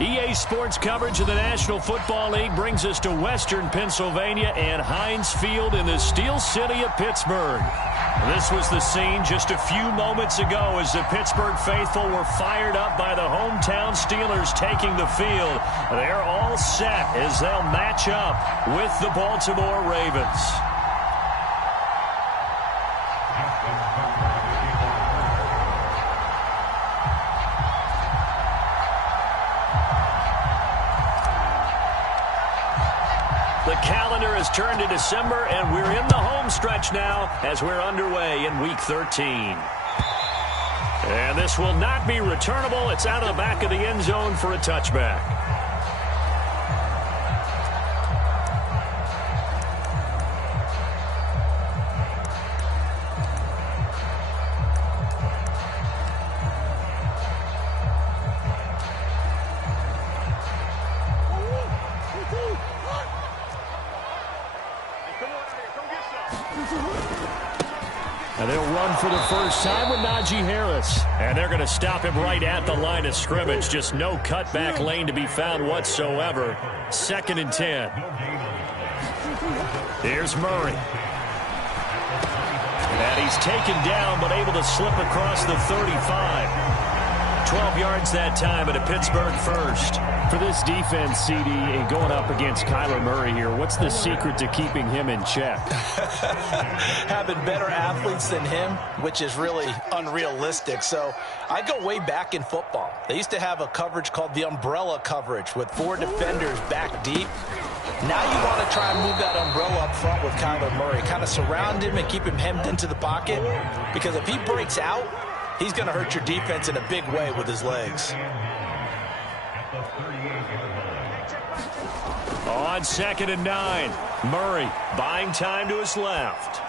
EA Sports coverage of the National Football League brings us to Western Pennsylvania and Heinz Field in the Steel City of Pittsburgh. This was the scene just a few moments ago as the Pittsburgh faithful were fired up by the hometown Steelers taking the field. They're all set as they'll match up with the Baltimore Ravens. The calendar has turned to December, and we're in the home stretch now as we're underway in Week 13. And this will not be returnable. It's out of the back of the end zone for a touchback. And they'll run for the first time with Najee Harris. And they're going to stop him right at the line of scrimmage. Just no cutback lane to be found whatsoever. 2nd and 10. Here's Murray. And he's taken down but able to slip across the 35. 12 yards that time at a Pittsburgh first. For this defense, CD, and going up against Kyler Murray here, what's the secret to keeping him in check? Having better athletes than him, which is really unrealistic. So I go way back in football. They used to have a coverage called the umbrella coverage with 4 defenders back deep. Now you want to try and move that umbrella up front with Kyler Murray. Kind of surround him and keep him hemmed into the pocket. Because if he breaks out, he's going to hurt your defense in a big way with his legs. On 2nd and 9, Murray buying time to his left.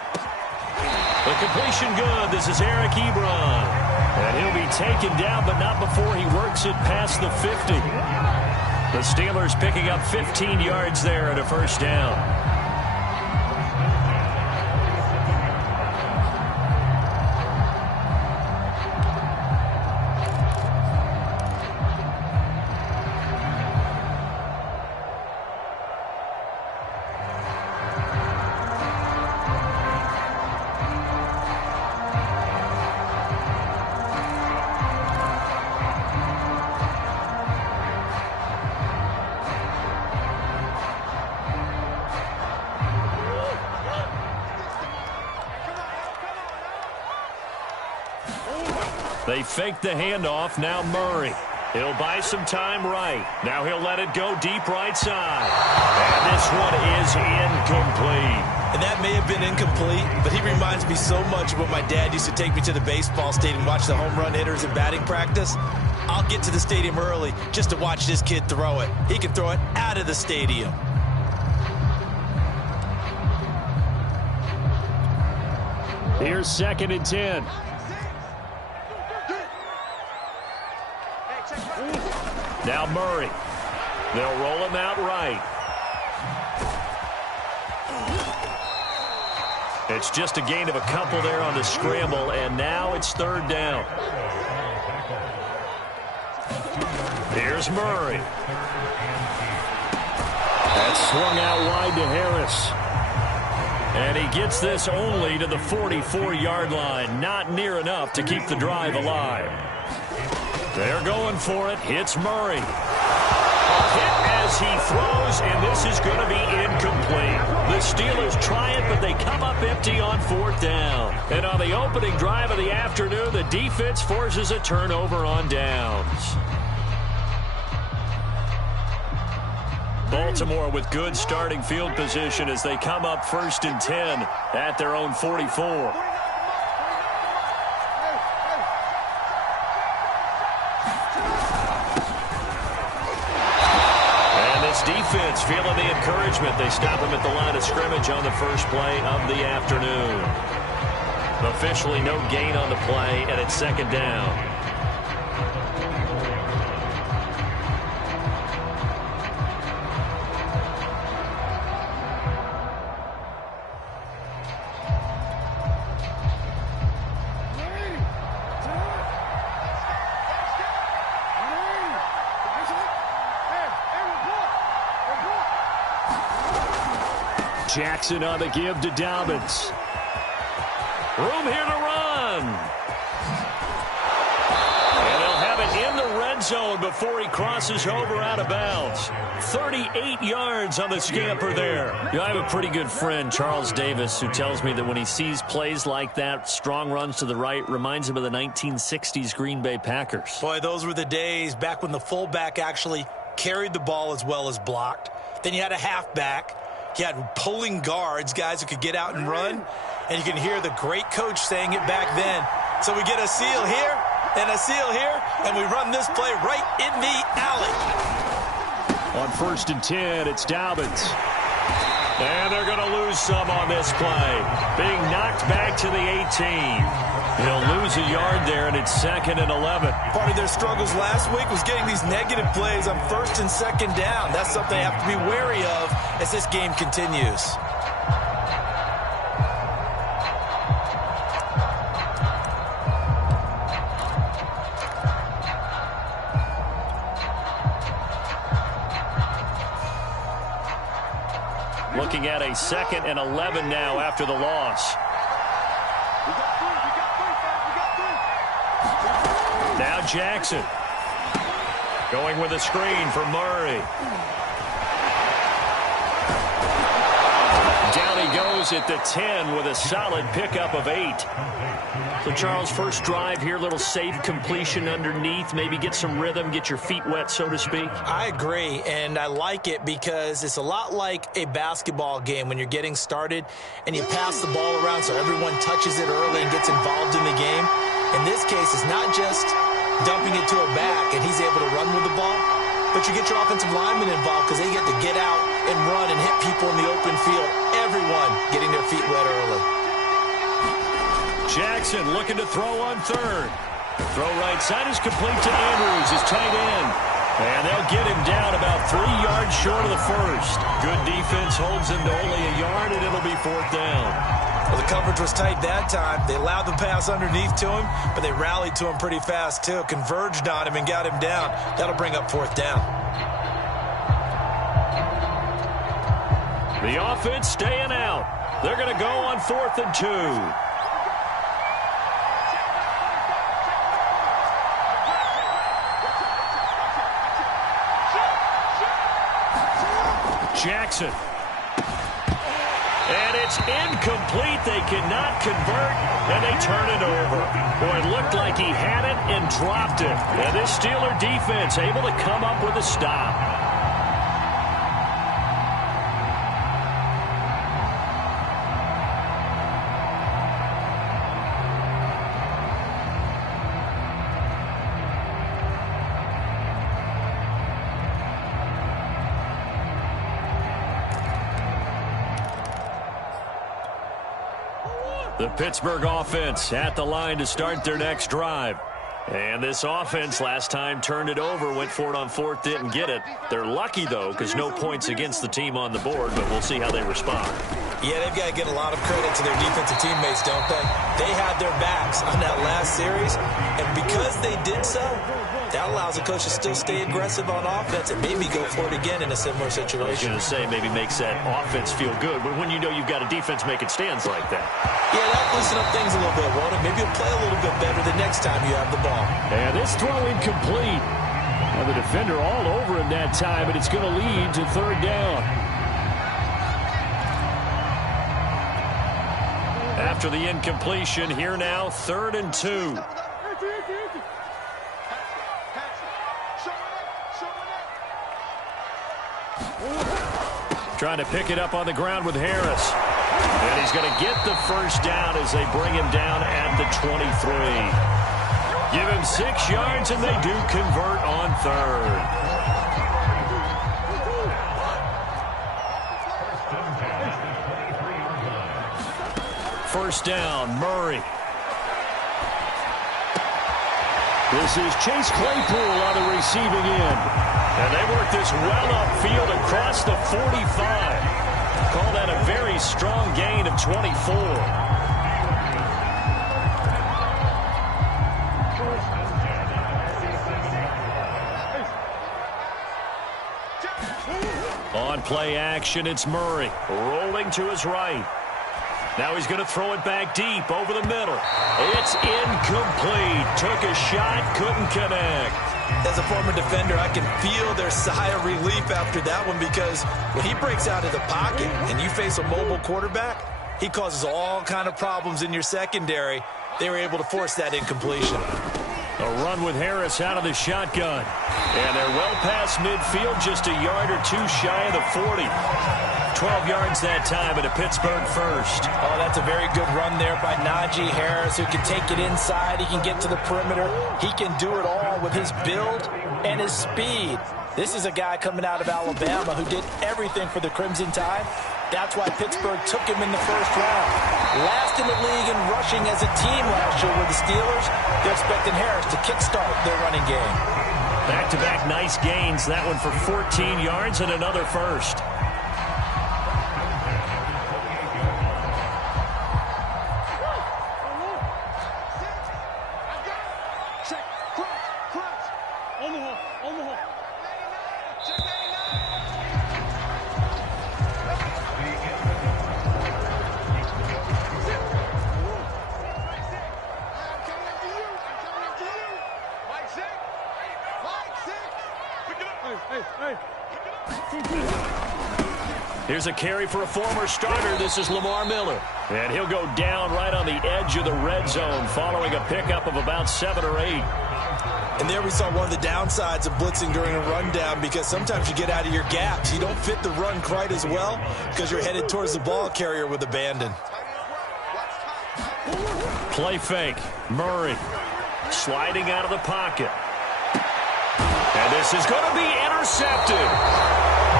The completion good. This is Eric Ebron. And he'll be taken down, but not before he works it past the 50. The Steelers picking up 15 yards there at a first down. They fake the handoff. Now Murray. He'll buy some time right. Now he'll let it go deep right side. And this one is incomplete. And that may have been incomplete, but he reminds me so much of when my dad used to take me to the baseball stadium and watch the home run hitters in batting practice. I'll get to the stadium early just to watch this kid throw it. He can throw it out of the stadium. Here's 2nd and 10. Now Murray. They'll roll him out right. It's just a gain of a couple there on the scramble, and now it's 3rd down. Here's Murray. That's swung out wide to Harris. And he gets this only to the 44-yard line. Not near enough to keep the drive alive. They're going for it. Hits Murray. Hit as he throws, and this is going to be incomplete. The Steelers try it, but they come up empty on 4th down. And on the opening drive of the afternoon, the defense forces a turnover on downs. Baltimore with good starting field position as they come up 1st and 10 at their own 44. Defense feeling the encouragement. They stop him at the line of scrimmage on the first play of the afternoon. Officially no gain on the play, and it's 2nd down. Jackson on the give to Dobbins. Room here to run. And they'll have it in the red zone before he crosses over out of bounds. 38 yards on the scamper there. You know, I have a pretty good friend, Charles Davis, who tells me that when he sees plays like that, strong runs to the right, reminds him of the 1960s Green Bay Packers. Boy, those were the days back when the fullback actually carried the ball as well as blocked. Then you had a halfback. You had pulling guards, guys who could get out and run. And you can hear the great coach saying it back then. So we get a seal here and a seal here, and we run this play right in the alley. On 1st and 10, it's Dobbins. And they're going to lose some on this play. Being knocked back to the 18. He'll lose a yard there, and it's 2nd and 11. Part of their struggles last week was getting these negative plays on 1st and 2nd down. That's something they have to be wary of as this game continues. Looking at a 2nd and 11 now after the loss. Now Jackson going with a screen for Murray. Down he goes at the 10 with a solid pickup of 8. So, Charles, first drive here, little safe completion underneath, maybe get some rhythm, get your feet wet, so to speak. I agree, and I like it because it's a lot like a basketball game when you're getting started and you pass the ball around so everyone touches it early and gets involved in the game. In this case, it's not just dumping it to a back and he's able to run with the ball, but you get your offensive linemen involved because they get to get out and run and hit people in the open field. Everyone getting their feet wet early. Jackson looking to throw on 3rd. Throw right side is complete to Andrews, his tight end. And they'll get him down about 3 yards short of the 1st. Good defense holds him to only a yard, and it'll be 4th down. Well, the coverage was tight that time. They allowed the pass underneath to him, but they rallied to him pretty fast, too. Converged on him and got him down. That'll bring up 4th down. The offense staying out. They're going to go on 4th and 2. Jackson. And it's incomplete. They cannot convert, and they turn it over. Boy, it looked like he had it and dropped it. And this Steeler defense able to come up with a stop. The Pittsburgh offense at the line to start their next drive. And this offense last time turned it over, went for it on 4th, didn't get it. They're lucky, though, because no points against the team on the board, but we'll see how they respond. Yeah, they've got to get a lot of credit to their defensive teammates, don't they? They had their backs on that last series, and because they did so, that allows the coach to still stay aggressive on offense and maybe go for it again in a similar situation. I was going to say maybe makes that offense feel good, but when you know you've got a defense making stands like that. Yeah, that'll loosen up things a little bit, won't it? Maybe you'll play a little bit better the next time you have the ball. And this throw incomplete. And the defender all over him that time, but it's going to lead to 3rd down. After the incompletion, here now, 3rd and 2. Trying to pick it up on the ground with Harris. And he's going to get the 1st down as they bring him down at the 23. Give him 6 yards, and they do convert on 3rd. First down, Murray. This is Chase Claypool on the receiving end. And they work this well upfield across the 45. Call that a very strong gain of 24. On play action. It's Murray rolling to his right. Now he's going to throw it back deep over the middle. It's incomplete. Took a shot, couldn't connect. As a former defender, I can feel their sigh of relief after that one, because when he breaks out of the pocket and you face a mobile quarterback, he causes all kind of problems in your secondary. They were able to force that incompletion. A run with Harris out of the shotgun. And they're well past midfield, just a yard or two shy of the 40. 12 yards that time, and a Pittsburgh first. Oh, that's a very good run there by Najee Harris, who can take it inside. He can get to the perimeter. He can do it all with his build and his speed. This is a guy coming out of Alabama who did everything for the Crimson Tide. That's why Pittsburgh took him in the first round. Last in the league in rushing as a team last year were the Steelers. They're expecting Harris to kickstart their running game. Back-to-back nice gains. That one for 14 yards and another first. Here's a carry for a former starter. This is Lamar Miller. And he'll go down right on the edge of the red zone following a pickup of about 7 or 8. And there we saw one of the downsides of blitzing during a rundown, because sometimes you get out of your gaps. You don't fit the run quite as well because you're headed towards the ball carrier with abandon. Play fake. Murray sliding out of the pocket. And this is going to be intercepted.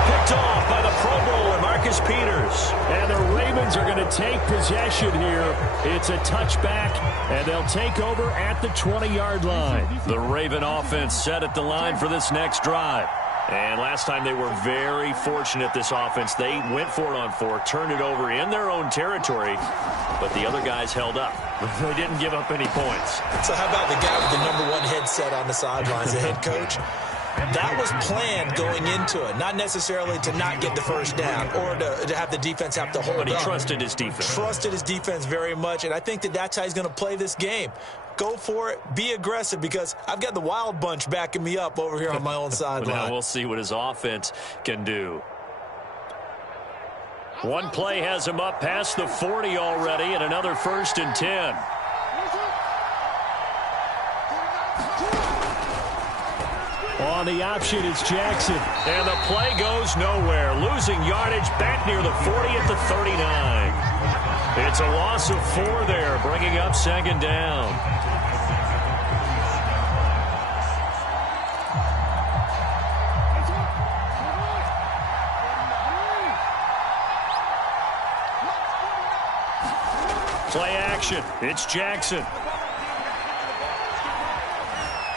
Picked off by the Pro Bowler, Marcus Peters. And the Ravens are going to take possession here. It's a touchback, and they'll take over at the 20-yard line. The Raven offense set at the line for this next drive. And last time they were very fortunate, this offense. They went for it on 4, turned it over in their own territory, but the other guys held up. They didn't give up any points. So how about the guy with the #1 headset on the sidelines, the head coach? That was planned going into it, not necessarily to not get the first down or to have the defense have to hold up. But he trusted his defense. Trusted his defense very much, and I think that's how he's going to play this game. Go for it. Be aggressive, because I've got the Wild Bunch backing me up over here on my own sideline. Now we'll see what his offense can do. One play has him up past the 40 already, and another 1st and 10. On the option, it's Jackson. And the play goes nowhere. Losing yardage back near the 40 at the 39. It's a loss of 4 there, bringing up 2nd down. Play action. It's Jackson.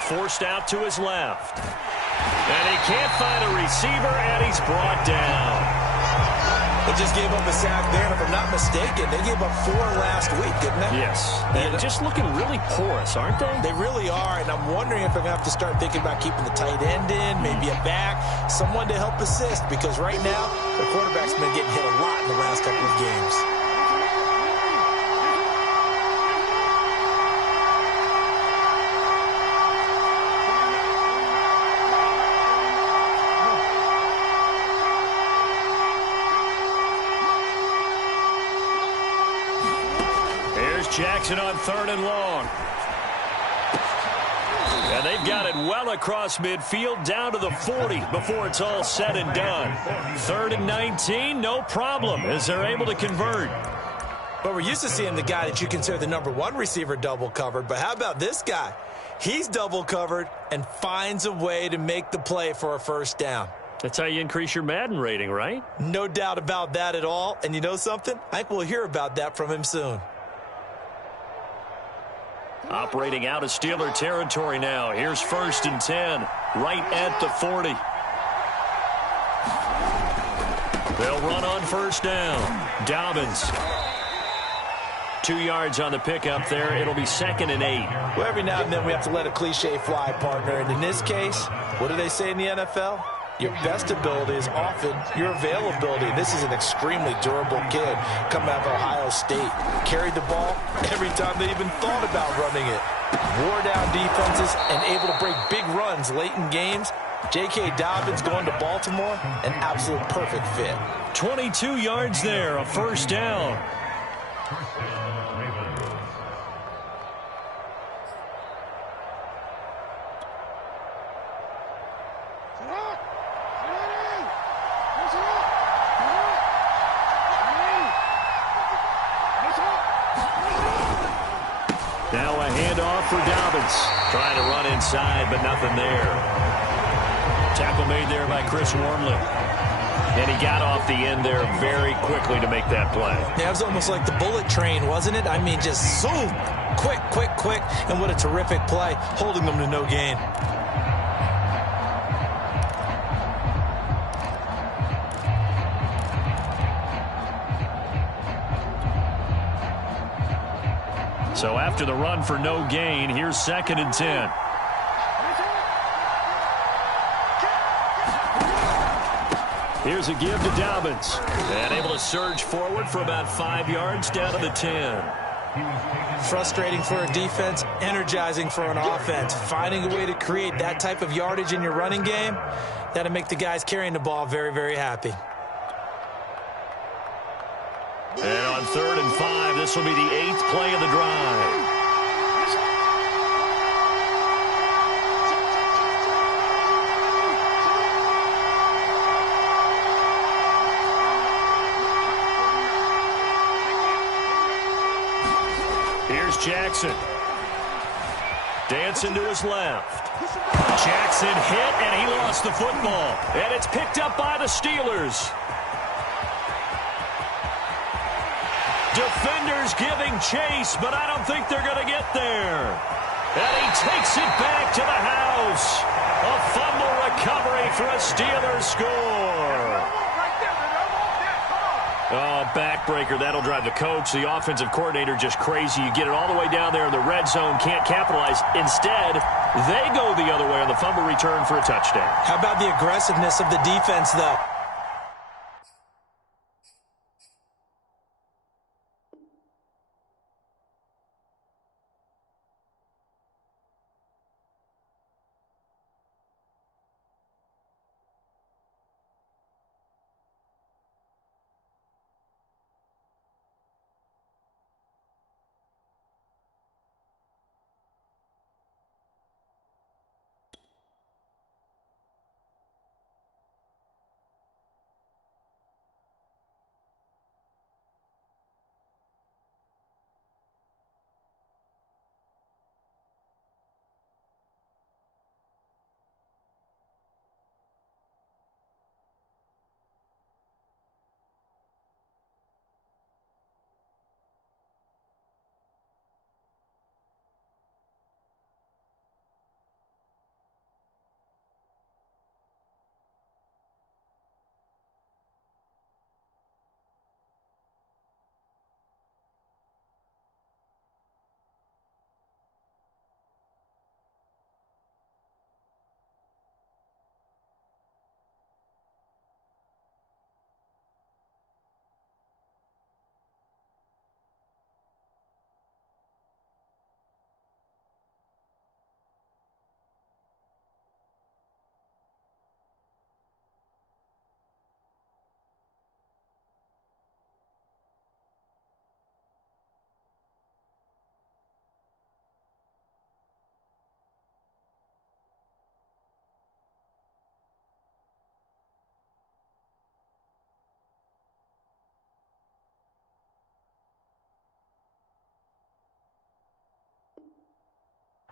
Forced out to his left. And he can't find a receiver, and he's brought down. They just gave up a sack there, and if I'm not mistaken, they gave up 4 last week, didn't they? Yes. And just looking really porous, aren't they? They really are, and I'm wondering if they're going to have to start thinking about keeping the tight end in, maybe a back, someone to help assist, because right now, the quarterback's been getting hit a lot in the last couple of games. Jackson on 3rd and long. And they've got it well across midfield down to the 40 before it's all said and done. 3rd and 19, no problem, as they're able to convert. But we're used to seeing the guy that you consider the #1 receiver double covered. But how about this guy? He's double covered and finds a way to make the play for a 1st down. That's how you increase your Madden rating, right? No doubt about that at all. And you know something? I think we'll hear about that from him soon. Operating out of Steeler territory now. Here's 1st and 10, right at the 40. They'll run on 1st down. Dobbins. 2 yards on the pickup there. It'll be 2nd and 8. Well, every now and then we have to let a cliche fly, partner. And in this case, what do they say in the NFL? your best ability is often your availability. This is an extremely durable kid coming out of Ohio State. Carried the ball every time they even thought about running it. Wore down defenses and able to break big runs late in games. J.K. Dobbins going to Baltimore, an absolute perfect fit. 22 yards there, a first down. Now a handoff for Dobbins. Trying to run inside, but nothing there. Tackle made there by Chris Wormley. And he got off the end there very quickly to make that play. Yeah, it was almost like the bullet train, wasn't it? I mean, just zoom. Quick, quick, quick. And what a terrific play, holding them to no gain. So after the run for no gain, here's 2nd and 10. Here's a give to Dobbins. And able to surge forward for about 5 yards down to the 10. Frustrating for a defense, energizing for an offense. Finding a way to create that type of yardage in your running game, that'll make the guys carrying the ball very, very happy. And on 3rd and 5, this will be the 8th play of the drive. Here's Jackson. Dancing to his left. Jackson hit, and he lost the football. And it's picked up by the Steelers. Defenders giving chase, but I don't think they're going to get there. And he takes it back to the house. A fumble recovery for a Steelers score. Oh, backbreaker. That'll drive the coach, the offensive coordinator, just crazy. You get it all the way down there in the red zone, can't capitalize. Instead, they go the other way on the fumble return for a touchdown. How about the aggressiveness of the defense, though?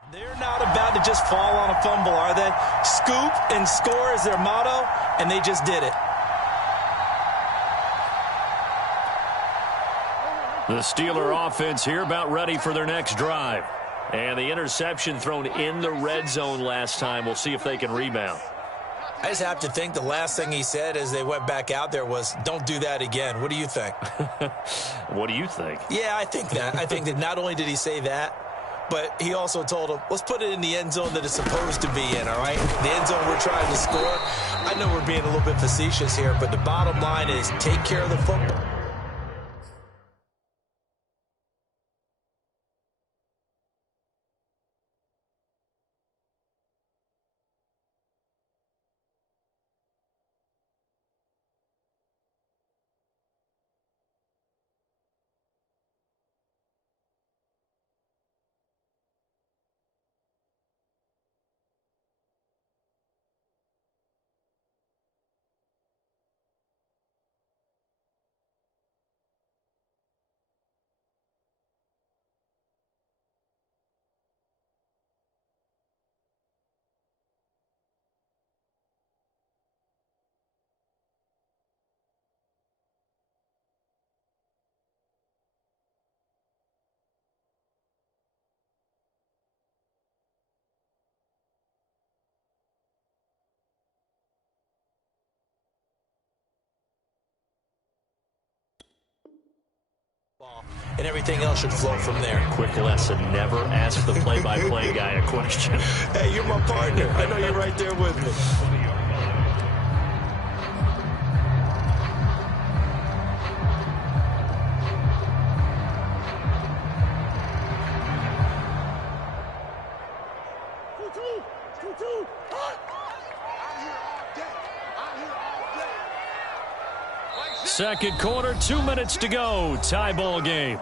They're not about to just fall on a fumble, are they? Scoop and score is their motto, and they just did it. The Steeler offense here about ready for their next drive. And the interception thrown in the red zone last time. We'll see if they can rebound. I just have to think the last thing he said as they went back out there was, don't do that again. What do you think? What do you think? Yeah, I think that. I think that not only did he say that, but he also told him, let's put it in the end zone that it's supposed to be in, all right? The end zone we're trying to score. I know we're being a little bit facetious here, but the bottom line is take care of the football. And everything else should flow from there. Quick lesson, never ask the play-by-play guy a question. Hey, you're my partner. I know you're right there with me. Second quarter, 2 minutes to go. Tie ball game.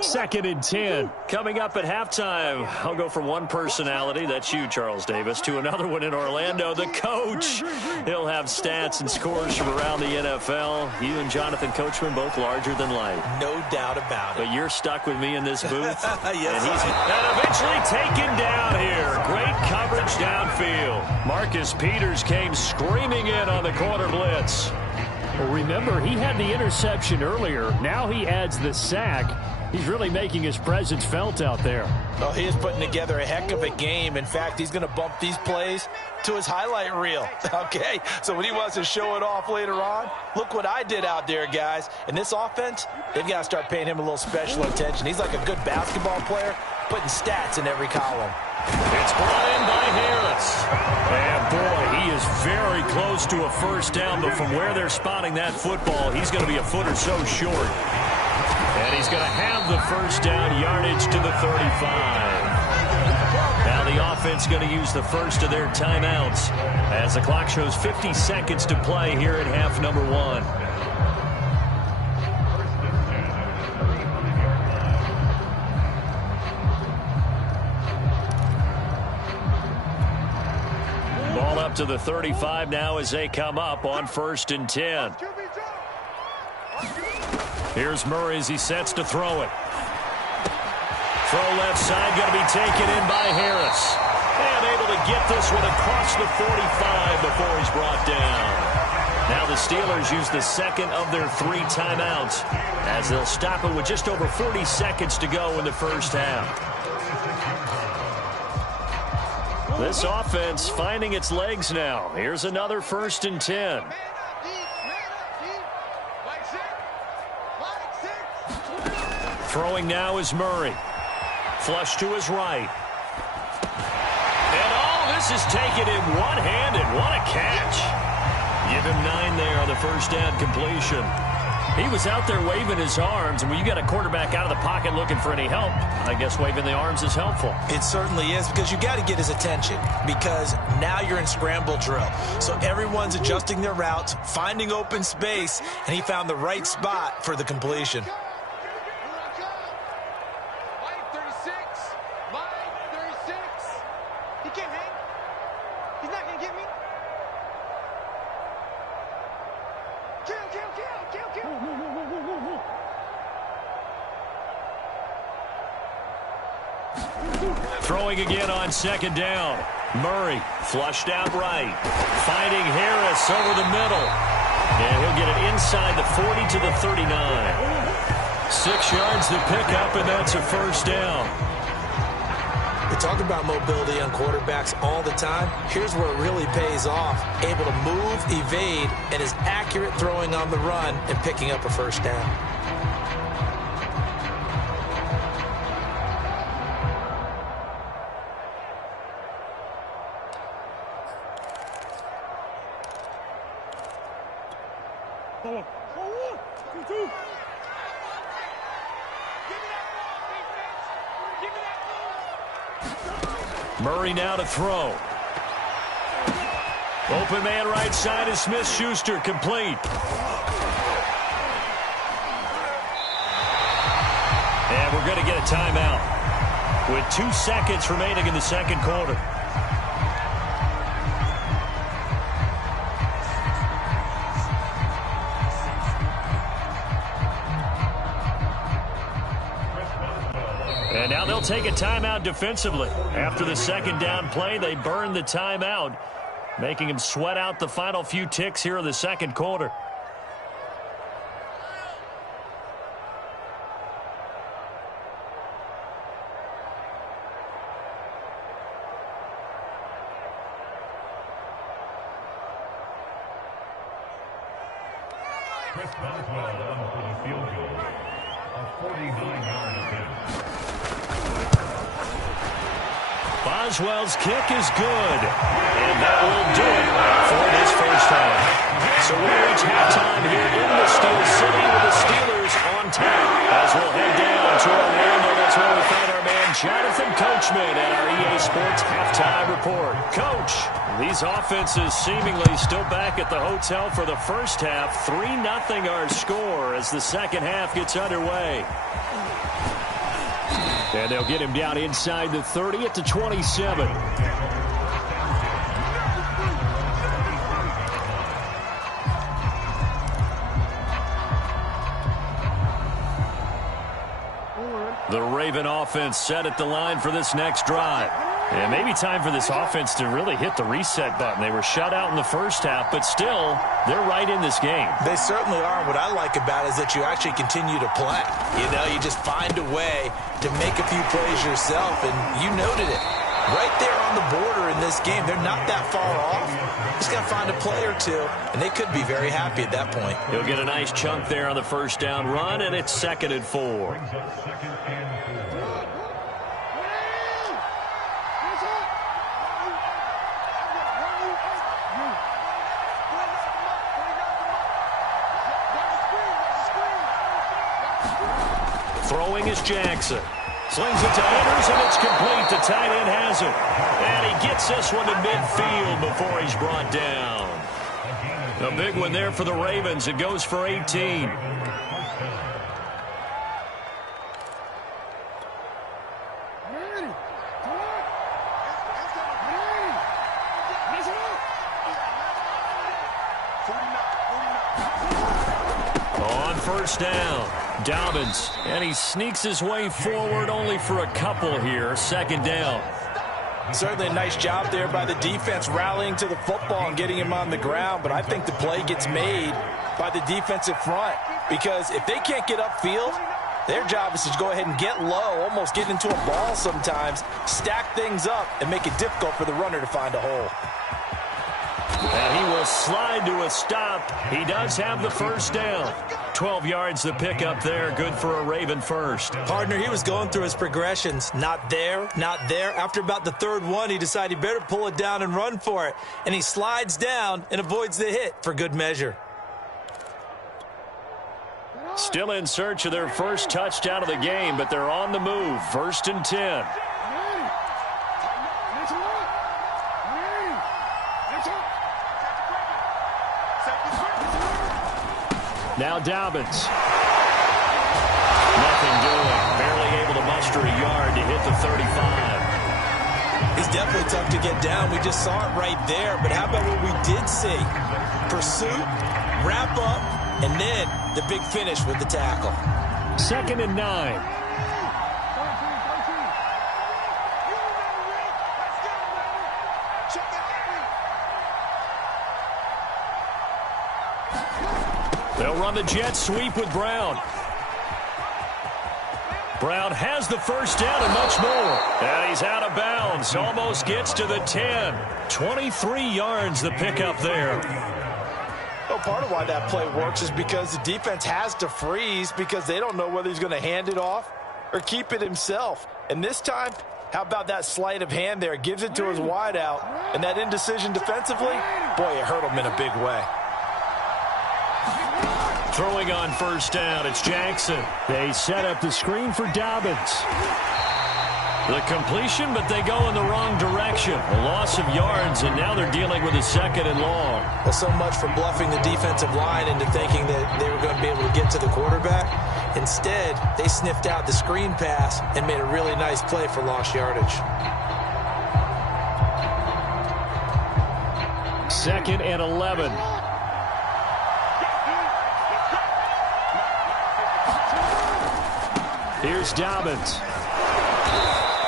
Second and 10. Coming up at halftime, I'll go from one personality, that's you, Charles Davis, to another one in Orlando, the coach. He'll have stats and scores from around the NFL. You and Jonathan Coachman both larger than life. No doubt about it. But you're stuck with me in this booth. Yes, and he's eventually taken down here. Great coverage downfield. Marcus Peters came screaming in on the corner blitz. Well, remember, he had the interception earlier. Now he adds the sack. He's really making his presence felt out there. Oh, he is putting together a heck of a game. In fact, he's going to bump these plays to his highlight reel. Okay, so when he wants to show it off later on, look what I did out there, guys. And this offense, they've got to start paying him a little special attention. He's like a good basketball player, putting stats in every column. It's brought in by Harris. And boy, he is very close to a first down, but from where they're spotting that football, he's going to be a foot or so short. And he's going to have the first down, yardage to the 35. Now the offense going to use the first of their timeouts as the clock shows 50 seconds to play here in half number one. Ball up to the 35 now as they come up on 1st and 10. Here's Murray as he sets to throw it. Throw left side, going to be taken in by Harris. And able to get this one across the 45 before he's brought down. Now the Steelers use the second of their 3 timeouts as they'll stop it with just over 40 seconds to go in the first half. This offense finding its legs now. Here's another 1st and 10. Throwing now is Murray. Flush to his right. And all this is taken in one-handed. What a catch. Give him 9 there on the first down completion. He was out there waving his arms, and when you got a quarterback out of the pocket looking for any help, I guess waving the arms is helpful. It certainly is, because you got to get his attention, because now you're in scramble drill. So everyone's adjusting their routes, finding open space, and he found the right spot for the completion. Throwing again on second down. Murray flushed out right. Finding Harris over the middle. And he'll get it inside the 40 to the 39. 6 yards to pick up, and that's a first down. We talk about mobility on quarterbacks all the time. Here's where it really pays off. Able to move, evade, and is accurate throwing on the run and picking up a first down. Murray now to throw. Open man right side is Smith-Schuster, complete. And we're going to get a timeout with 2 seconds remaining in the second quarter. And now they'll take a timeout defensively. After the second down play, they burn the timeout, making him sweat out the final few ticks here in the second quarter. Chris Boswell on for the field goal. A 49-yard attempt. Boswell's kick is good, and that will do it for this first half. So we reach halftime here in the Steel City with the Steelers on top. As we'll head down to Orlando, that's where we find our man Jonathan Coachman at our EA Sports Halftime Report. Coach, these offenses seemingly still back at the hotel for the first half. 3-0 our score as the second half gets underway. And they'll get him down inside the 30 at the 27. The Raven offense set at the line for this next drive. And maybe time for this offense to really hit the reset button. They were shut out in the first half, but still, they're right in this game. They certainly are. What I like about it is that you actually continue to play. You know, you just find a way to make a few plays yourself, and you noted it. Right there on the border in this game, they're not that far off. Just got to find a play or two, and they could be very happy at that point. He'll get a nice chunk there on the first down run, and it's 2nd and 4. Throwing is Jackson. Slings it to Anders, and it's complete. The tight end has it. And he gets this one to midfield before he's brought down. A big one there for the Ravens. It goes for 18. On first down, Dobbins, and he sneaks his way forward only for a couple here. 2nd down. Certainly a nice job there by the defense rallying to the football and getting him on the ground, but I think the play gets made by the defensive front because if they can't get upfield, their job is to go ahead and get low, almost get into a ball sometimes, stack things up, and make it difficult for the runner to find a hole. And he will slide to a stop. He does have the first down. 12 yards to pick up there. Good for a Raven first. Partner, he was going through his progressions. Not there, not there. After about the 3rd one, he decided he better pull it down and run for it. And he slides down and avoids the hit for good measure. Still in search of their first touchdown of the game, but they're on the move. 1st and 10. Now Dobbins. Nothing doing. Barely able to muster a yard to hit the 35. He's definitely tough to get down. We just saw it right there. But how about what we did see? Pursuit, wrap up, and then the big finish with the tackle. 2nd and 9. They'll run the jet sweep with Brown. Brown has the first down and much more. And he's out of bounds. Almost gets to the 10. 23 yards the pickup there. Well, part of why that play works is because the defense has to freeze because they don't know whether he's going to hand it off or keep it himself. And this time, how about that sleight of hand there? Gives it to his wideout. And that indecision defensively, boy, it hurt him in a big way. Throwing on first down, it's Jackson. They set up the screen for Dobbins. The completion, but they go in the wrong direction. A loss of yards, and now they're dealing with a second and long. Well, so much for bluffing the defensive line into thinking that they were going to be able to get to the quarterback. Instead, they sniffed out the screen pass and made a really nice play for lost yardage. Second and 11. Here's Dobbins.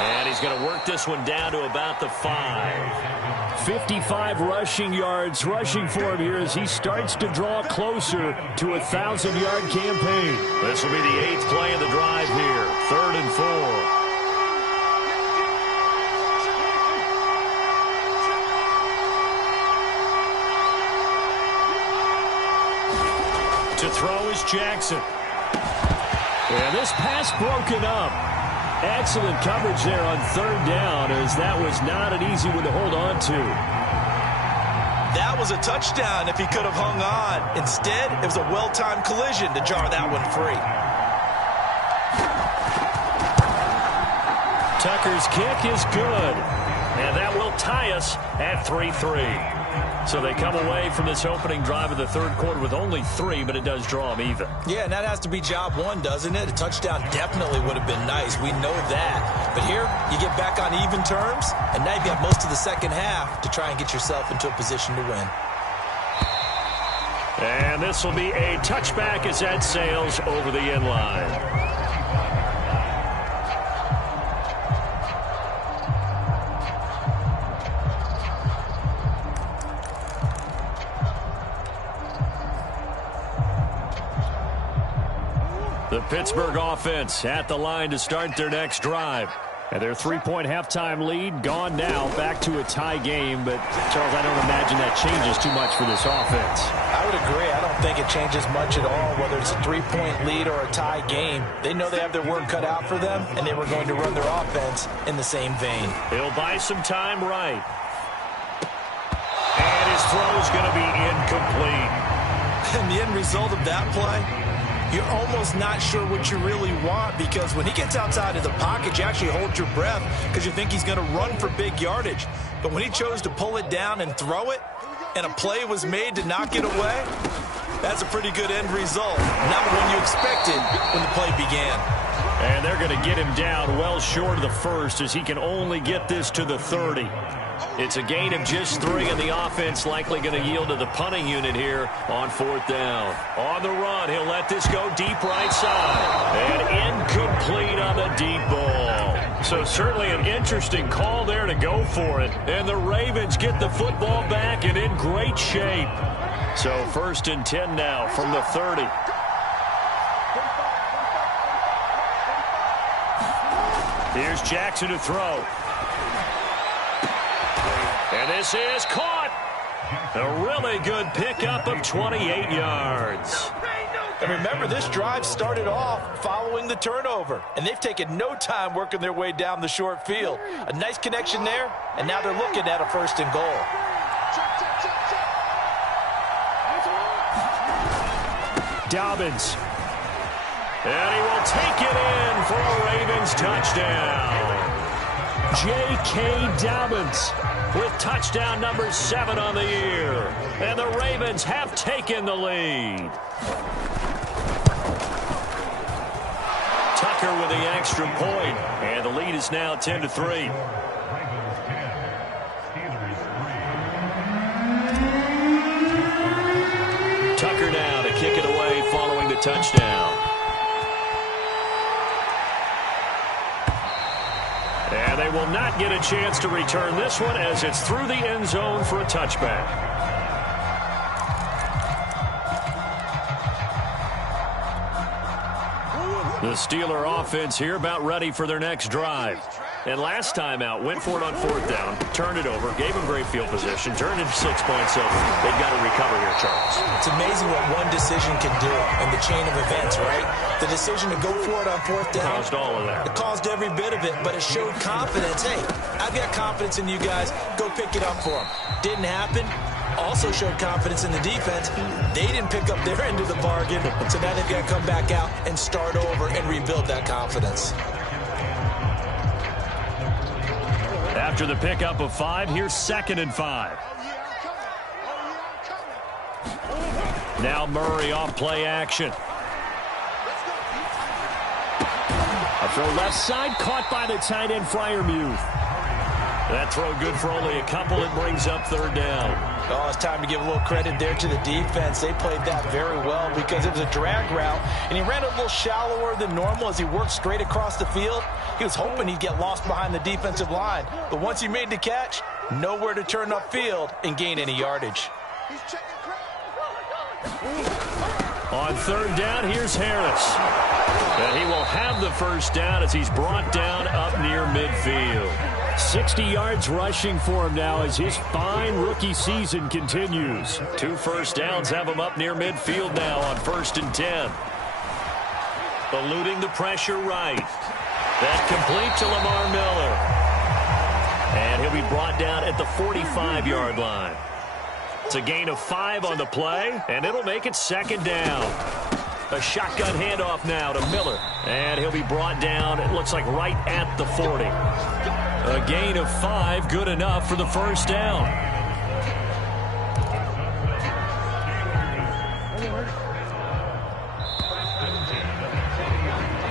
And he's going to work this one down to about the 5. 55 rushing yards rushing for him here as he starts to draw closer to a 1,000-yard campaign. This will be the 8th play of the drive here. 3rd and 4. To throw is Jackson. And this pass broken up. Excellent coverage there on 3rd down, as that was not an easy one to hold on to. That was a touchdown if he could have hung on. Instead, it was a well-timed collision to jar that one free. Tucker's kick is good. And that will tie us at 3-3. So they come away from this opening drive of the 3rd quarter with only 3, but it does draw them even. Yeah, and that has to be job one, doesn't it? A touchdown definitely would have been nice. We know that. But here, you get back on even terms, and now you have most of the second half to try and get yourself into a position to win. And this will be a touchback as that sails over the end line. The Pittsburgh offense at the line to start their next drive. And their 3-point halftime lead gone now, back to a tie game. But, Charles, I don't imagine that changes too much for this offense. I would agree. I don't think it changes much at all, whether it's a 3-point lead or a tie game. They know they have their work cut out for them, and they were going to run their offense in the same vein. He'll buy some time right. And his throw is going to be incomplete. And the end result of that play, you're almost not sure what you really want, because when he gets outside of the pocket, you actually hold your breath because you think he's going to run for big yardage. But when he chose to pull it down and throw it, and a play was made to knock it away, that's a pretty good end result. Not what you expected when the play began. And they're going to get him down well short of the 1st as he can only get this to the 30. It's a gain of just 3, and the offense likely going to yield to the punting unit here on 4th down. On the run, he'll let this go deep right side. And incomplete on the deep ball. So certainly an interesting call there to go for it. And the Ravens get the football back and in great shape. So 1st and 10 now from the 30. Here's Jackson to throw. And this is caught. A really good pickup of 28 yards. And remember, this drive started off following the turnover, and they've taken no time working their way down the short field. A nice connection there, and now they're looking at a 1st and goal. Dobbins. And he will take it in for a Ravens touchdown. J.K. Dobbins with touchdown number 7 on the year. And the Ravens have taken the lead. Tucker with the extra point. And the lead is now 10-3. Tucker now to kick it away following the touchdown. And they will not get a chance to return this one as it's through the end zone for a touchback. The Steeler offense here about ready for their next drive. And last time out, went for it on 4th down, turned it over, gave them great field position, turned into 6 points, so they've got to recover here, Charles. It's amazing what one decision can do in the chain of events, right? The decision to go for it on 4th down. Caused all of that. It caused every bit of it, but it showed confidence. Hey, I've got confidence in you guys. Go pick it up for them. Didn't happen. Also showed confidence in the defense. They didn't pick up their end of the bargain, so now they've got to come back out and start over and rebuild that confidence. After the pickup of 5, here's 2nd and 5. Now Murray off play action. A throw left side, caught by the tight end, Freiermuth. That throw good for only a couple. It brings up 3rd down. Oh, it's time to give a little credit there to the defense. They played that very well because it was a drag route, and he ran a little shallower than normal as he worked straight across the field. He was hoping he'd get lost behind the defensive line, but once he made the catch, nowhere to turn upfield and gain any yardage. On 3rd down, here's Harris. And he will have the 1st down as he's brought down up near midfield. 60 yards rushing for him now as his fine rookie season continues. 2 first downs have him up near midfield now on 1st and 10. Eluding the pressure right. That complete to Lamar Miller. And he'll be brought down at the 45-yard line. It's a gain of 5 on the play, and it'll make it 2nd down. A shotgun handoff now to Miller. And he'll be brought down, it looks like, right at the 40. A gain of 5, good enough for the 1st down.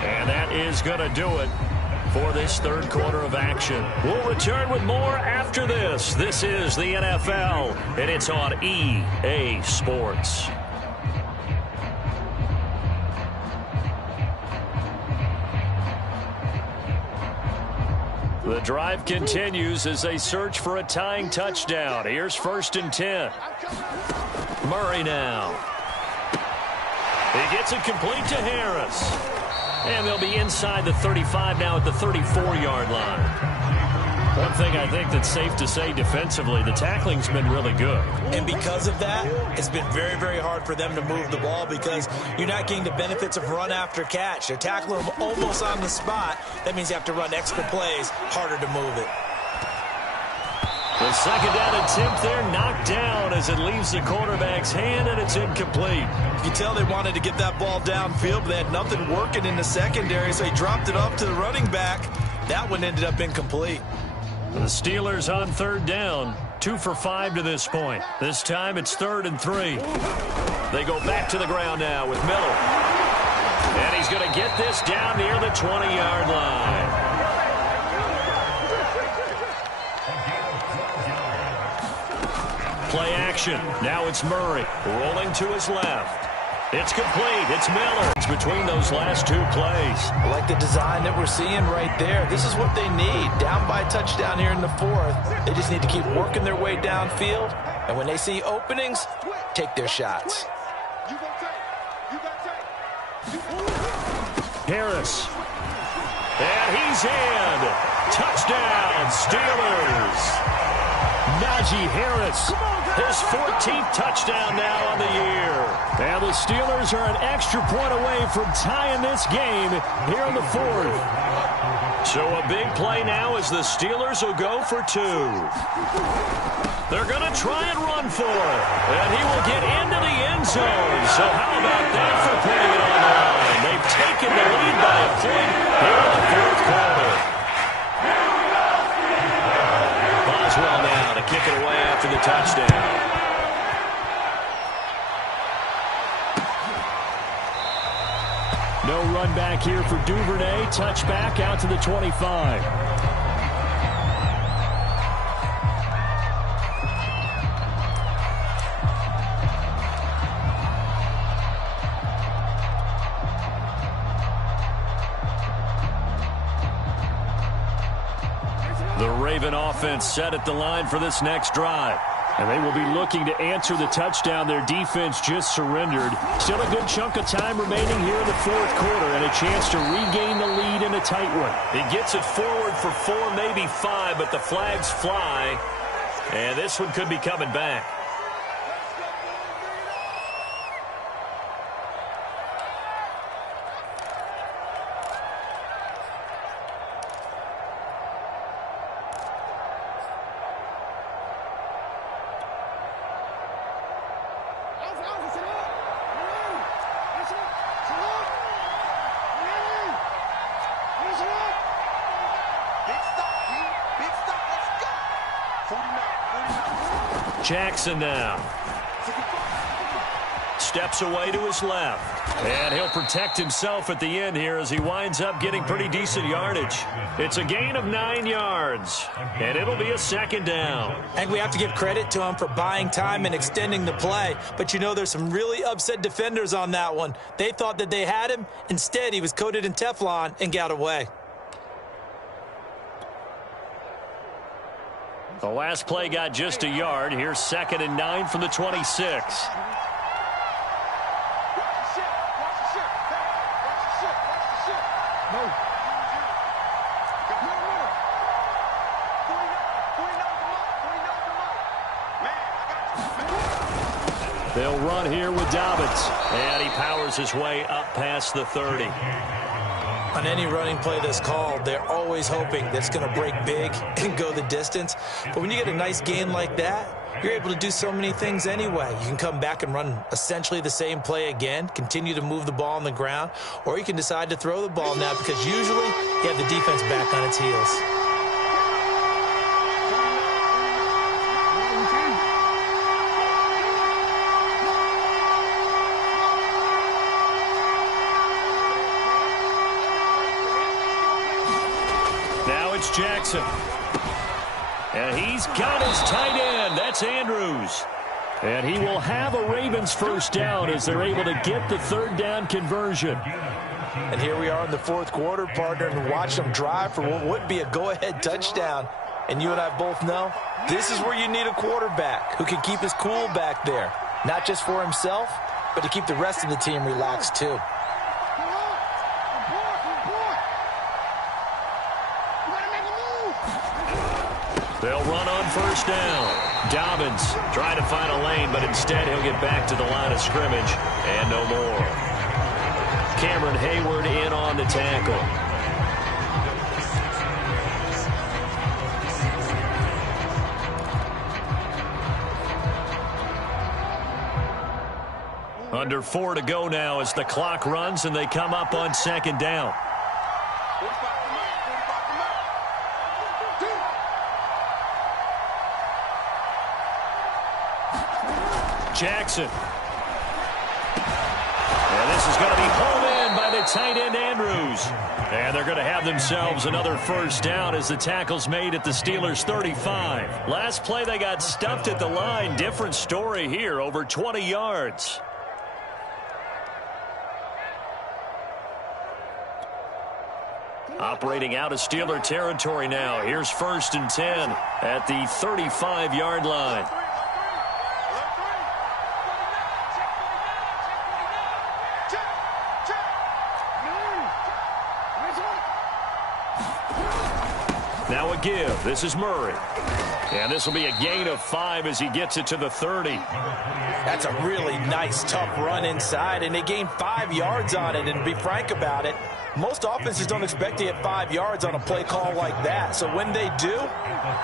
And that is going to do it for this 3rd quarter of action. We'll return with more after this. This is the NFL, and it's on EA Sports. The drive continues as they search for a tying touchdown. Here's 1st and 10. Murray now. He gets it complete to Harris. And they'll be inside the 35 now at the 34-yard line. One thing I think that's safe to say defensively, the tackling's been really good. And because of that, it's been very, very hard for them to move the ball because you're not getting the benefits of run after catch. They're tackling them almost on the spot. That means you have to run extra plays, harder to move it. The 2nd down attempt there knocked down as it leaves the quarterback's hand, and it's incomplete. You can tell they wanted to get that ball downfield, but they had nothing working in the secondary, so he dropped it off to the running back. That one ended up incomplete. The Steelers on 3rd down, 2 for 5 to this point. This time it's 3rd and 3. They go back to the ground now with Miller. And he's going to get this down near the 20-yard line. Play action. Now it's Murray rolling to his left. It's complete. It's Miller. It's between those last 2 plays. I like the design that we're seeing right there. This is what they need. Down by a touchdown here in the 4th. They just need to keep working their way downfield. And when they see openings, take their shots. Harris. And he's in. Touchdown, Steelers. Najee Harris. His 14th touchdown now on the year. And the Steelers are an extra point away from tying this game here in the 4th. So a big play now as the Steelers will go for 2. They're going to try and run for it. And he will get into the end zone. So how about that for putting it on the line? They've taken the lead by a point here in the 4th quarter. Boswell now to kick it away after the touchdown. No run back here for Duvernay. Touchback out to the 25. The Raven offense set at the line for this next drive. And they will be looking to answer the touchdown their defense just surrendered. Still a good chunk of time remaining here in the fourth quarter and a chance to regain the lead in a tight one. He gets it forward for 4, maybe 5, but the flags fly. And this one could be coming back. Jackson now. Steps away to his left. And he'll protect himself at the end here as he winds up getting pretty decent yardage. It's a gain of 9 yards. And it'll be a second down. I think we have to give credit to him for buying time and extending the play. But you know there's some really upset defenders on that one. They thought that they had him. Instead, he was coated in Teflon and got away. The last play got just a yard. Here's 2nd and 9 from the 26. They'll run here with Dobbins. And he powers his way up past the 30. On any running play that's called, they're always hoping that it's going to break big and go the distance. But when you get a nice gain like that, you're able to do so many things anyway. You can come back and run essentially the same play again, continue to move the ball on the ground, or you can decide to throw the ball now because usually you have the defense back on its heels. Jackson. And he's got his tight end. That's Andrews. And he will have a Ravens first down as they're able to get the 3rd down conversion. And here we are in the fourth quarter, partner, and watch them drive for what would be a go-ahead touchdown. And you and I both know this is where you need a quarterback who can keep his cool back there. Not just for himself, but to keep the rest of the team relaxed too. They'll run on first down. Dobbins trying to find a lane, but instead he'll get back to the line of scrimmage and no more. Cameron Hayward in on the tackle. Under 4 to go now as the clock runs and they come up on 2nd down. Jackson. And this is going to be pulled in by the tight end Andrews. And they're going to have themselves another first down as the tackle's made at the Steelers' 35. Last play they got stuffed at the line. Different story here, over 20 yards. Operating out of Steeler territory now. Here's 1st and 10 at the 35-yard line. Now a give. This is Murray. And this will be a gain of 5 as he gets it to the 30. That's a really nice, tough run inside, and they gained 5 yards on it. And to be frank about it, most offenses don't expect to get 5 yards on a play call like that. So when they do,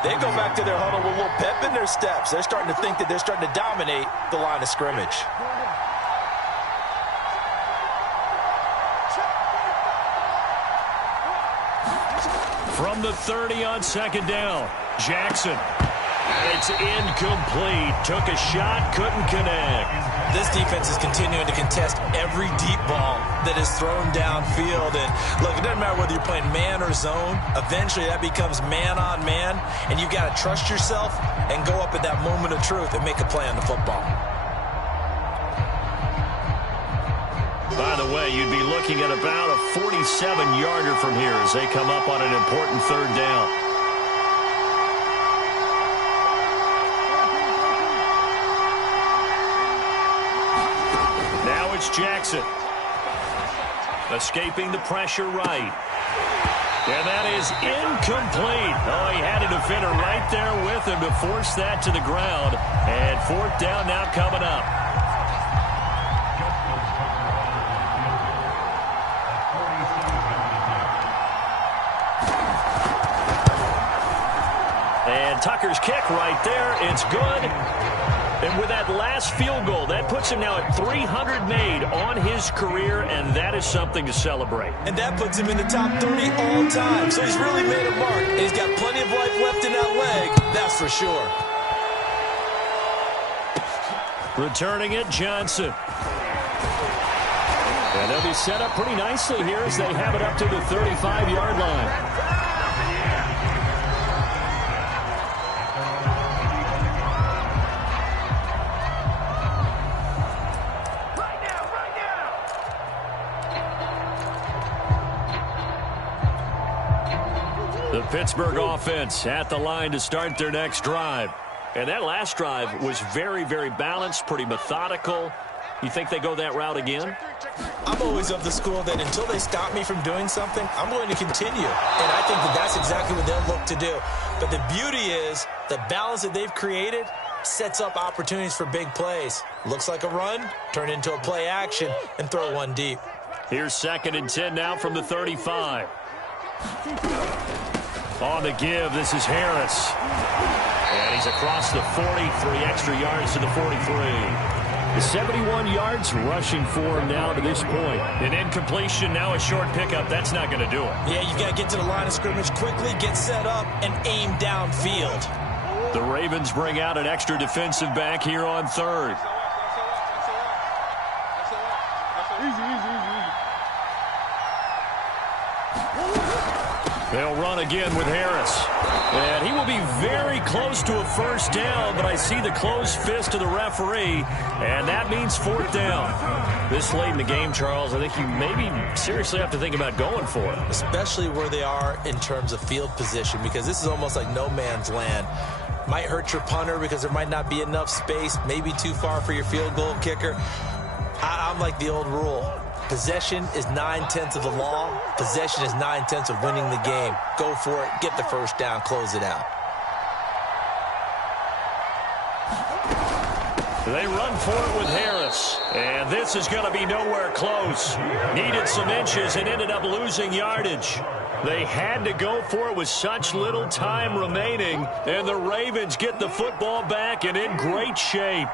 they go back to their huddle with a little pep in their steps. They're starting to think that they're starting to dominate the line of scrimmage. From the 30 on 2nd down, Jackson. And it's incomplete. Took a shot, couldn't connect. This defense is continuing to contest every deep ball that is thrown downfield. And look, it doesn't matter whether you're playing man or zone. Eventually that becomes man on man. And you've got to trust yourself and go up at that moment of truth and make a play on the football. By the way, you'd be looking at about a 47-yarder from here as they come up on an important 3rd down. is Jackson. Escaping the pressure right. And that is incomplete. Oh, he had a defender right there with him to force that to the ground. And fourth down now coming up. And Tucker's kick right there. It's good. And with that last field goal, that puts him now at 300 made on his career, and that is something to celebrate. And that puts him in the top 30 all time. So he's really made a mark, and he's got plenty of life left in that leg, that's for sure. Returning it, Johnson. And they'll be set up pretty nicely here as they have it up to the 35-yard line. The Pittsburgh offense at the line to start their next drive. And that last drive was very, very balanced, pretty methodical. You think they go that route again? I'm always of the school that until they stop me from doing something, I'm going to continue. And I think that that's exactly what they'll look to do. But the beauty is the balance that they've created sets up opportunities for big plays. Looks like a run, turn into a play action, and throw one deep. Here's 2nd and 10 now from the 35. On the give, this is Harris. And he's across the 40, 3 extra yards to the 43. The 71 yards rushing for him now to this point. An incompletion, now a short pickup. That's not going to do it. Yeah, you've got to get to the line of scrimmage quickly, get set up, and aim downfield. The Ravens bring out an extra defensive back here on 3rd. They'll run again with Harris. And he will be very close to a first down, but I see the closed fist of the referee, and that means 4th down. This late in the game, Charles, I think you maybe seriously have to think about going for it. Especially where they are in terms of field position, because this is almost like no man's land. Might hurt your punter because there might not be enough space, maybe too far for your field goal kicker. I'm like the old rule. Possession is 9/10 of the law. Possession is 9/10 of winning the game. Go for it. Get the first down. Close it out. They run for it with Harris. And this is going to be nowhere close. Needed some inches and ended up losing yardage. They had to go for it with such little time remaining. And the Ravens get the football back and in great shape.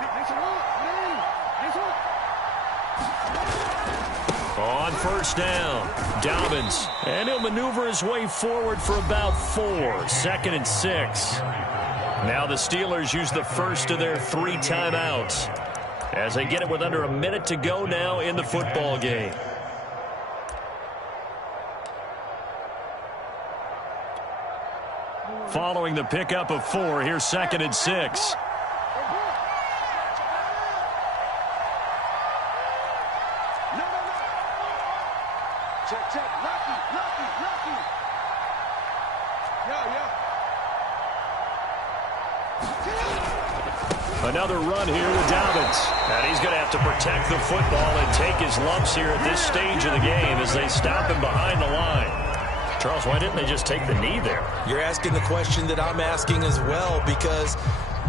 On first down, Dobbins. And he'll maneuver his way forward for about 4. 2nd and 6. Now the Steelers use the first of their 3 timeouts as they get it with under a minute to go now in the football game. Following the pickup of 4, here's 2nd and 6. Another run here with Dobbins. And he's going to have to protect the football and take his lumps here at this stage of the game as they stop him behind the line. Charles, why didn't they just take the knee there? You're asking the question that I'm asking as well, because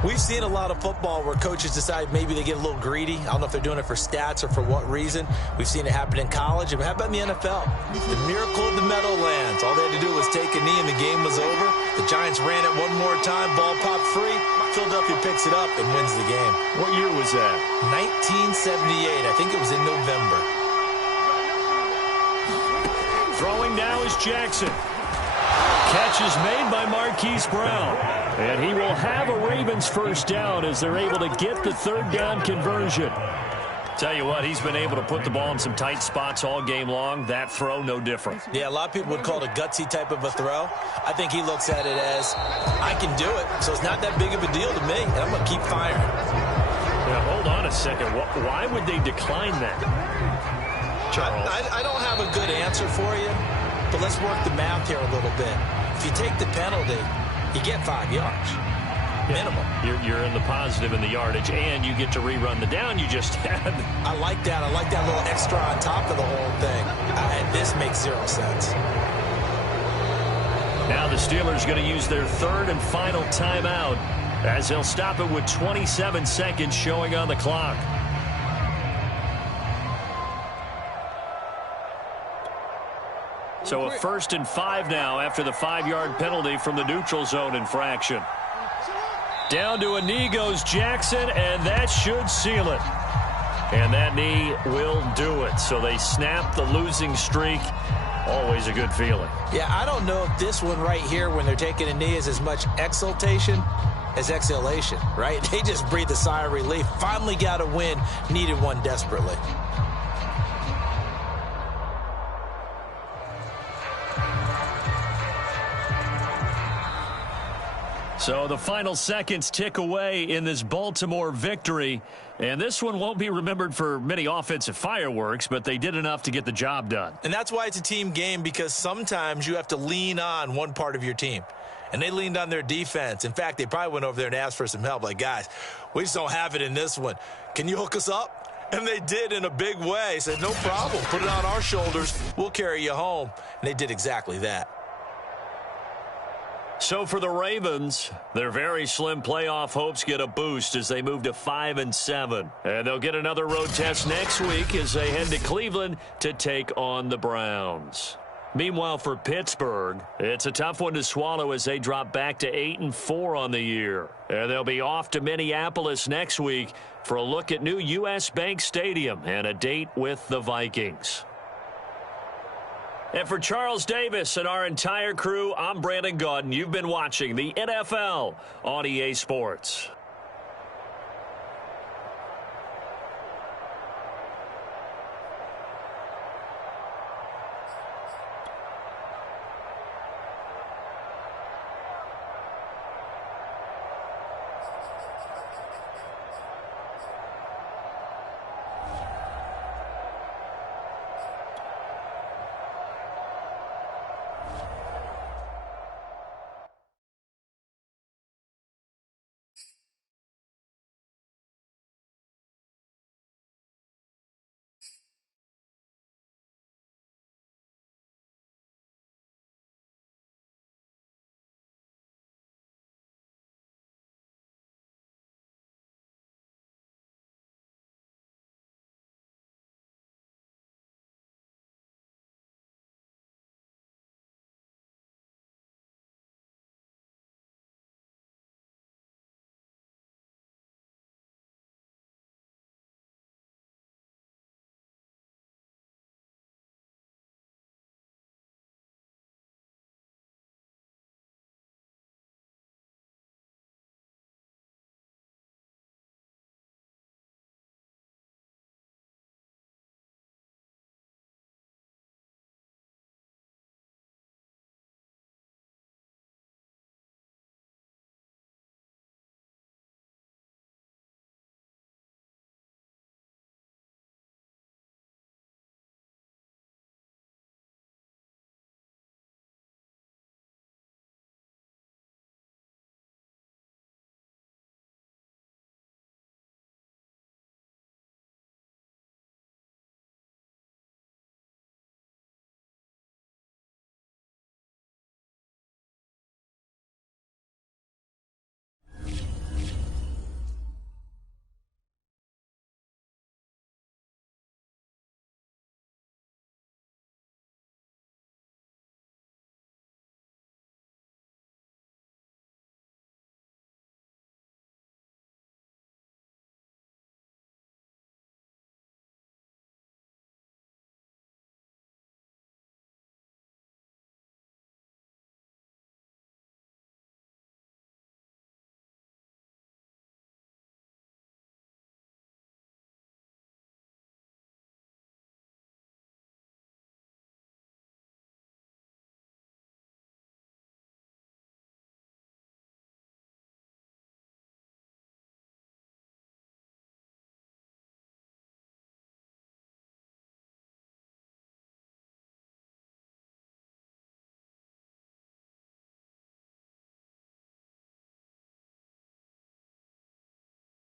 we've seen a lot of football where coaches decide maybe they get a little greedy. I don't know if they're doing it for stats or for what reason. We've seen it happen in college. And how about in the NFL? The miracle of the Meadowlands. All they had to do was take a knee and the game was over. The Giants ran it one more time. Ball popped free. Philadelphia picks it up and wins the game. What year was that? 1978. I think it was in November. Throwing now is Jackson. Catch is made by Marquise Brown. And he will have a Ravens first down as they're able to get the 3rd down conversion. Tell you what, he's been able to put the ball in some tight spots all game long. That throw, no different. Yeah, a lot of people would call it a gutsy type of a throw. I think he looks at it as, I can do it, so it's not that big of a deal to me, and I'm going to keep firing. Now, hold on a second. Why would they decline that? Charles. I don't have a good answer for you, but let's work the math here a little bit. If you take the penalty, you get 5 yards. minimum. You're in the positive in the yardage, and you get to rerun the down you just had. I like that. I like that little extra on top of the whole thing. And this makes 0 sense. Now the Steelers going to use their third and final timeout as they'll stop it with 27 seconds showing on the clock. So a 1st and 5 now after the 5-yard penalty from the neutral zone infraction. Down to a knee goes Jackson, and that should seal it. And that knee will do it. So they snap the losing streak. Always a good feeling. Yeah, I don't know if this one right here when they're taking a knee is as much exultation as exhalation, right? They just breathe a sigh of relief. Finally got a win, needed one desperately. So the final seconds tick away in this Baltimore victory. And this one won't be remembered for many offensive fireworks, but they did enough to get the job done. And that's why it's a team game, because sometimes you have to lean on one part of your team. And they leaned on their defense. In fact, they probably went over there and asked for some help. Like, guys, we just don't have it in this one. Can you hook us up? And they did in a big way. Said, no problem. Put it on our shoulders. We'll carry you home. And they did exactly that. So for the Ravens, their very slim playoff hopes get a boost as they move to 5-7. And they'll get another road test next week as they head to Cleveland to take on the Browns. Meanwhile, for Pittsburgh, it's a tough one to swallow as they drop back to 8-4 on the year. And they'll be off to Minneapolis next week for a look at new U.S. Bank Stadium and a date with the Vikings. And for Charles Davis and our entire crew, I'm Brandon Gaudin. You've been watching the NFL on EA Sports.